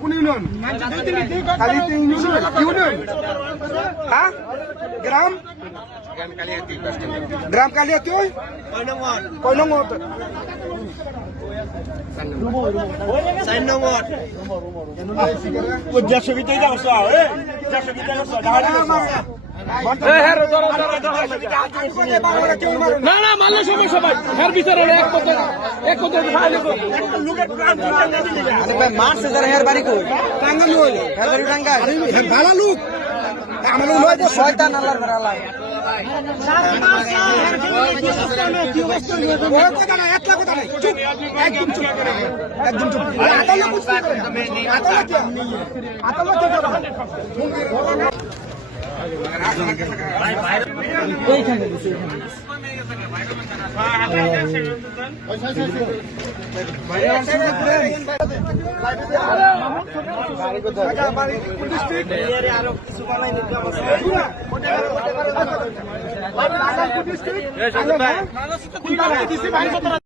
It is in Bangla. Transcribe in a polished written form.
কোন ইউনিয়ন? খালি ইউনিয়ন? হ্যাঁ, গ্রাম গ্রাম কালিয়াতি কয় নং ওয়ার্ড? 4 নং ওয়ার্ড। না না মারলে সমস্যা ভাই হের বিচারে এক কথা মারছে যারা হের বাড়ি কই? টাঙ্গাইল হইল। হের বাড়ি টাঙ্গাইল। ভালো লোক আমার লোক নয় বছর। শয়তান আল্লাহর ঘর আল্লাহ। ওই কথা না, একটা কথা নাই, চুপ, একদম চুপ, একদম চুপ। আদালত বুঝতে পারে না। আদালত